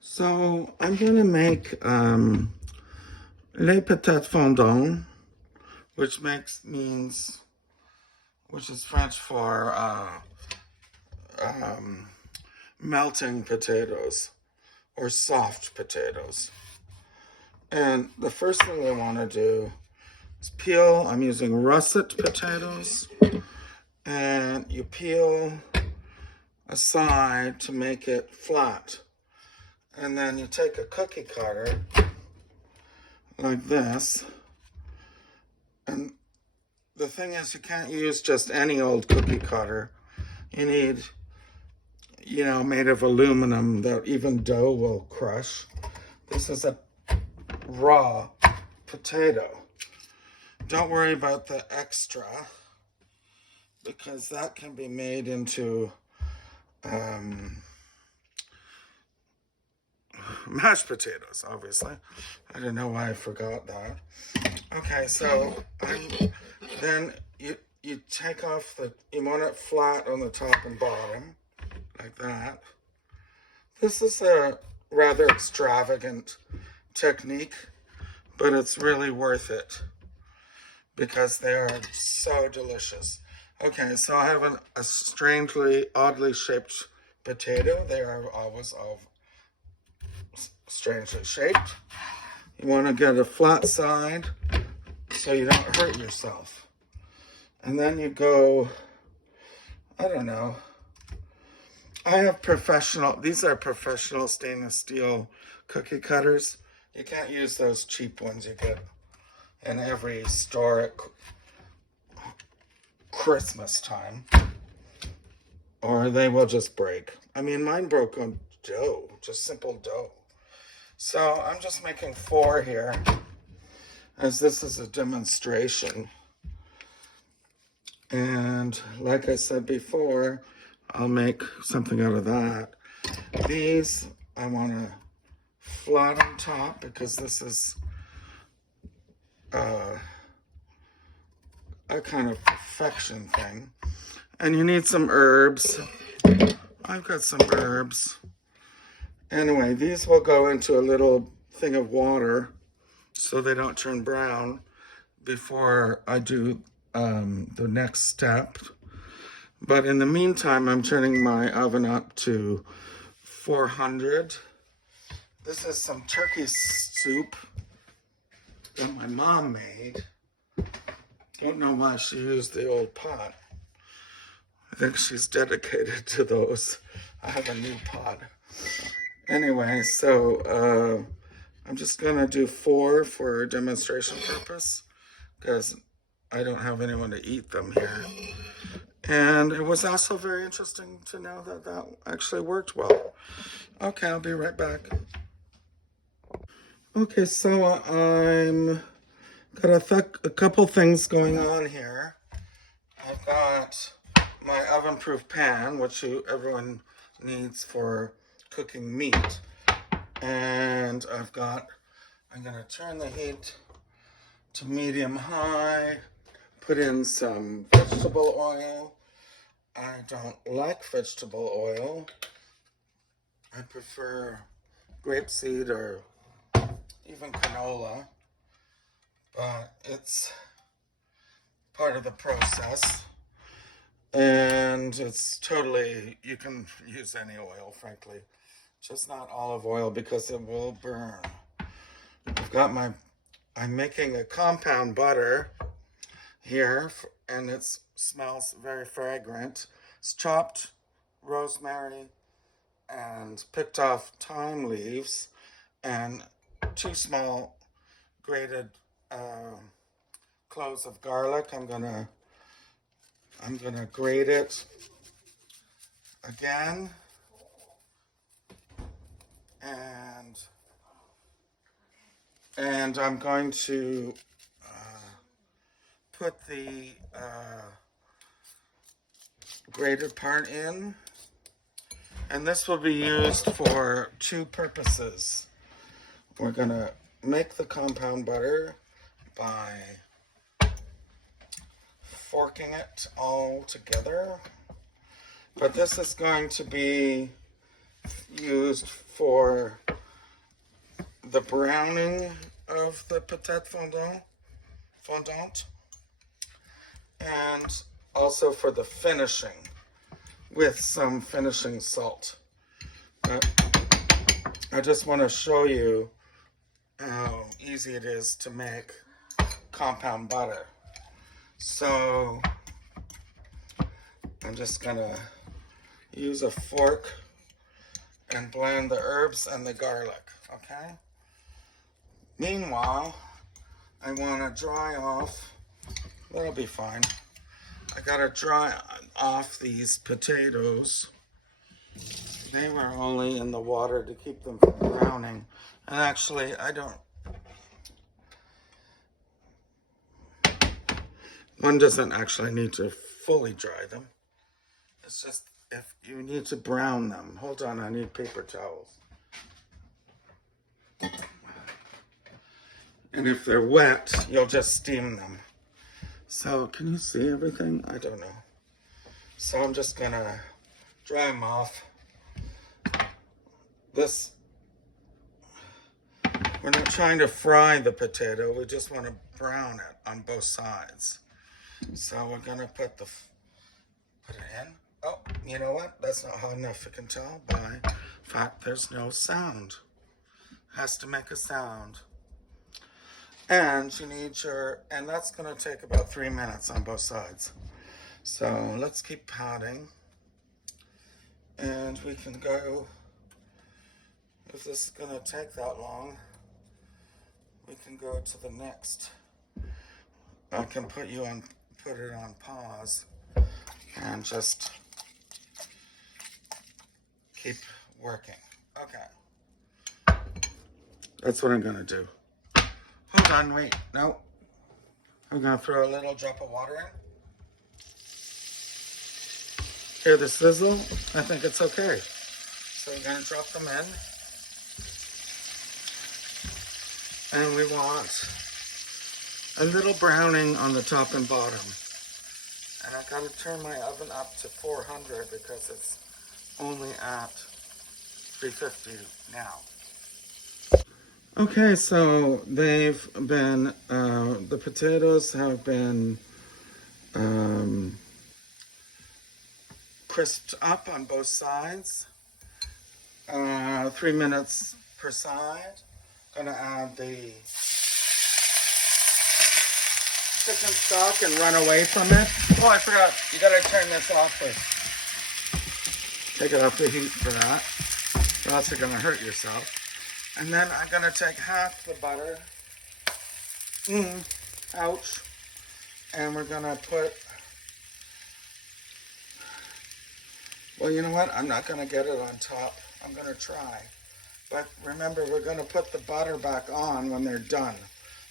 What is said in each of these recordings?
So I'm gonna make les patates fondants, which is French for um, melting potatoes or soft potatoes. And the first thing I want to do is peel. I'm using russet potatoes, and you peel a side to make it flat. And then you take a cookie cutter like this. And the thing is, you can't use just any old cookie cutter. You need, made of aluminum that even dough will crush. This is a raw potato. Don't worry about the extra, because that can be made into mashed potatoes, obviously. I don't know why I forgot that. Okay, so then you take off you want it flat on the top and bottom, like that. This is a rather extravagant technique, but it's really worth it because they are so delicious. Okay, so I have a strangely, oddly shaped potato. They are always all strangely shaped. You want to get a flat side so you don't hurt yourself. And then you go, I don't know. These are professional stainless steel cookie cutters. You can't use those cheap ones you get in every store at Christmas time, or they will just break. I mean, mine broke on dough, just simple dough. So I'm just making 4 here, as this is a demonstration. And like I said before, I'll make something out of that. These I want to flat on top because this is a kind of perfection thing. And you need some herbs. I've got some herbs. Anyway, these will go into a little thing of water so they don't turn brown before I do the next step. But in the meantime, I'm turning my oven up to 400. This is some turkey soup that my mom made. Don't know why she used the old pot. I think she's dedicated to those. I have a new pot. Anyway, so I'm just gonna do 4 for demonstration purpose because I don't have anyone to eat them here. And it was also very interesting to know that that actually worked well. Okay, I'll be right back. Okay, so I'm got a couple things going on here. I've got my oven-proof pan, which everyone needs for cooking meat. And I'm gonna turn the heat to medium-high, put in some vegetable oil. I don't like vegetable oil. I prefer grapeseed or even canola, but it's part of the process. And it's totally, you can use any oil, frankly. Just not olive oil because it will burn. I'm making a compound butter here, and it smells very fragrant. It's chopped rosemary and picked off thyme leaves and 2 small grated cloves of garlic. I'm gonna grate it again, and I'm going to put the grated part in, and this will be used for 2 purposes. We're gonna make the compound butter by forking it all together, but this is going to be used for the browning of the fondant, and also for the finishing with some finishing salt. But I just want to show you how easy it is to make compound butter. So I'm just gonna use a fork and blend the herbs and the garlic, okay? Meanwhile, I want to dry off, that'll be fine. I gotta dry off these potatoes. They were only in the water to keep them from browning. And actually, one doesn't actually need to fully dry them. It's just if you need to brown them. Hold on, I need paper towels. And if they're wet, you'll just steam them. So, can you see everything? I don't know. So I'm just gonna dry them off. We're not trying to fry the potato, we just want to brown it on both sides. So we're gonna put it in. Oh, you know what? That's not hot enough, you can tell by the fact there's no sound. Has to make a sound. And you need and that's gonna take about 3 minutes on both sides. So let's keep patting. And we can go, if this is gonna take that long, we can go to the next. I can put it on pause and just keep working. Okay. That's what I'm gonna do. Hold on, wait, no. I'm gonna throw a little drop of water in. Hear the sizzle? I think it's okay. So we're gonna drop them in. And we want a little browning on the top and bottom. And I gotta turn my oven up to 400 because it's only at 350 now. Okay, so they've been, the potatoes have been crisped up on both sides. 3 minutes per side. Gonna add the chicken stock and run away from it. Oh, I forgot. You gotta turn this off first. Take it off the heat for that. Or else you're gonna hurt yourself. And then I'm gonna take half the butter. Ouch. And we're gonna put, well, you know what? I'm not gonna get it on top. I'm gonna try. But remember, we're gonna put the butter back on when they're done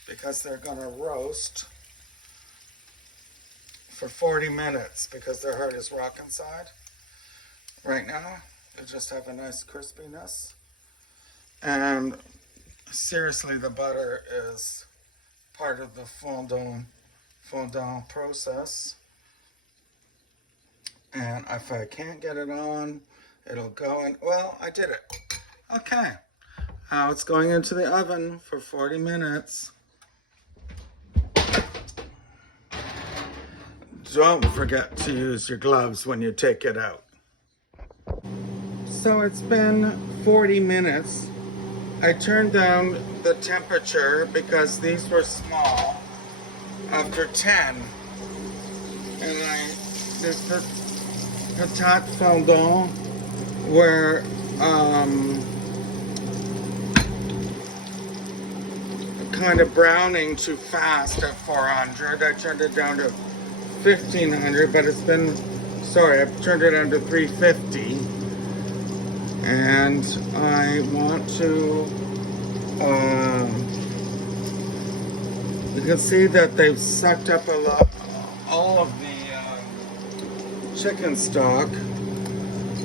because they're gonna roast for 40 minutes because they're hard as rock inside. Right now, they just have a nice crispiness. And seriously, the butter is part of the fondant process. And if I can't get it on, it'll go in. Well, I did it. Okay. Now it's going into the oven for 40 minutes. Don't forget to use your gloves when you take it out. So it's been 40 minutes. I turned down the temperature because these were small after 10. And the patate fondant were kind of browning too fast at 400. I turned it down to 1500, but it's been, sorry, I've turned it down to 350. And I want to, you can see that they've sucked up all of the chicken stock.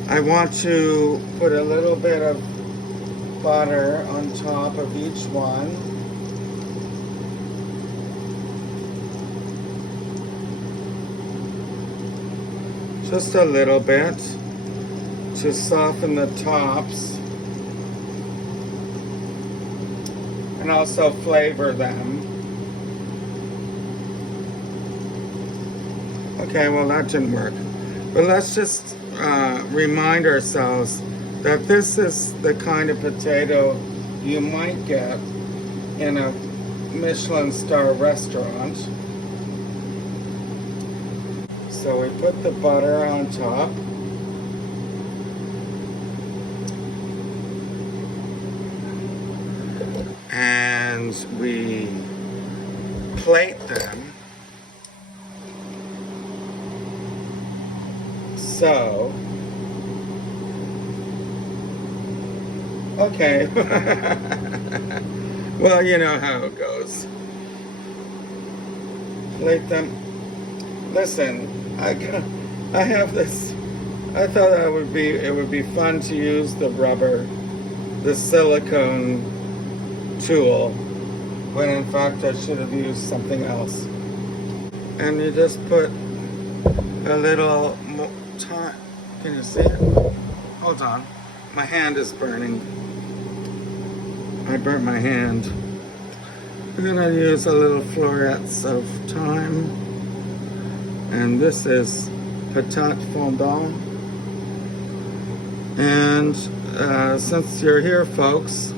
I want to put a little bit of butter on top of each one. Just a little bit to soften the tops. and also flavor them. Okay, well that didn't work. But let's just remind ourselves that this is the kind of potato you might get in a Michelin star restaurant. So we put the butter on top. And we plate them. So, okay. Well, you know how it goes. Plate them. Listen, I have this. I thought it would be fun to use the rubber, the silicone tool, when in fact I should have used something else. And you just put a little more time. Can you see it? Hold on. My hand is burning. I burnt my hand. I'm gonna use a little florets of thyme. And this is patate fondant. And since you're here, folks,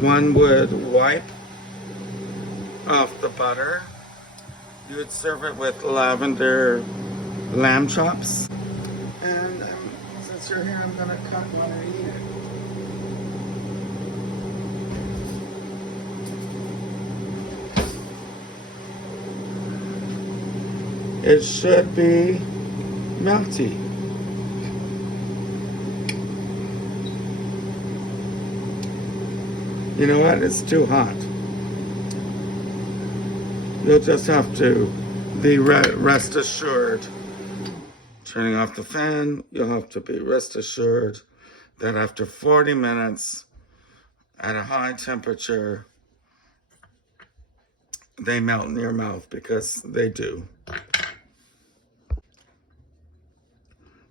one would wipe off the butter. You would serve it with lavender lamb chops. And since you're here, I'm gonna cut one and eat it. It should be melty. You know what? It's too hot. You'll just have to be rest assured. Turning off the fan, you'll have to be rest assured that after 40 minutes at a high temperature, they melt in your mouth, because they do.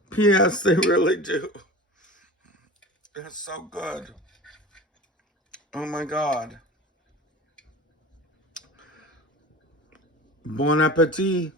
P.S. They really do. It's so good. Oh my God. Bon appetit.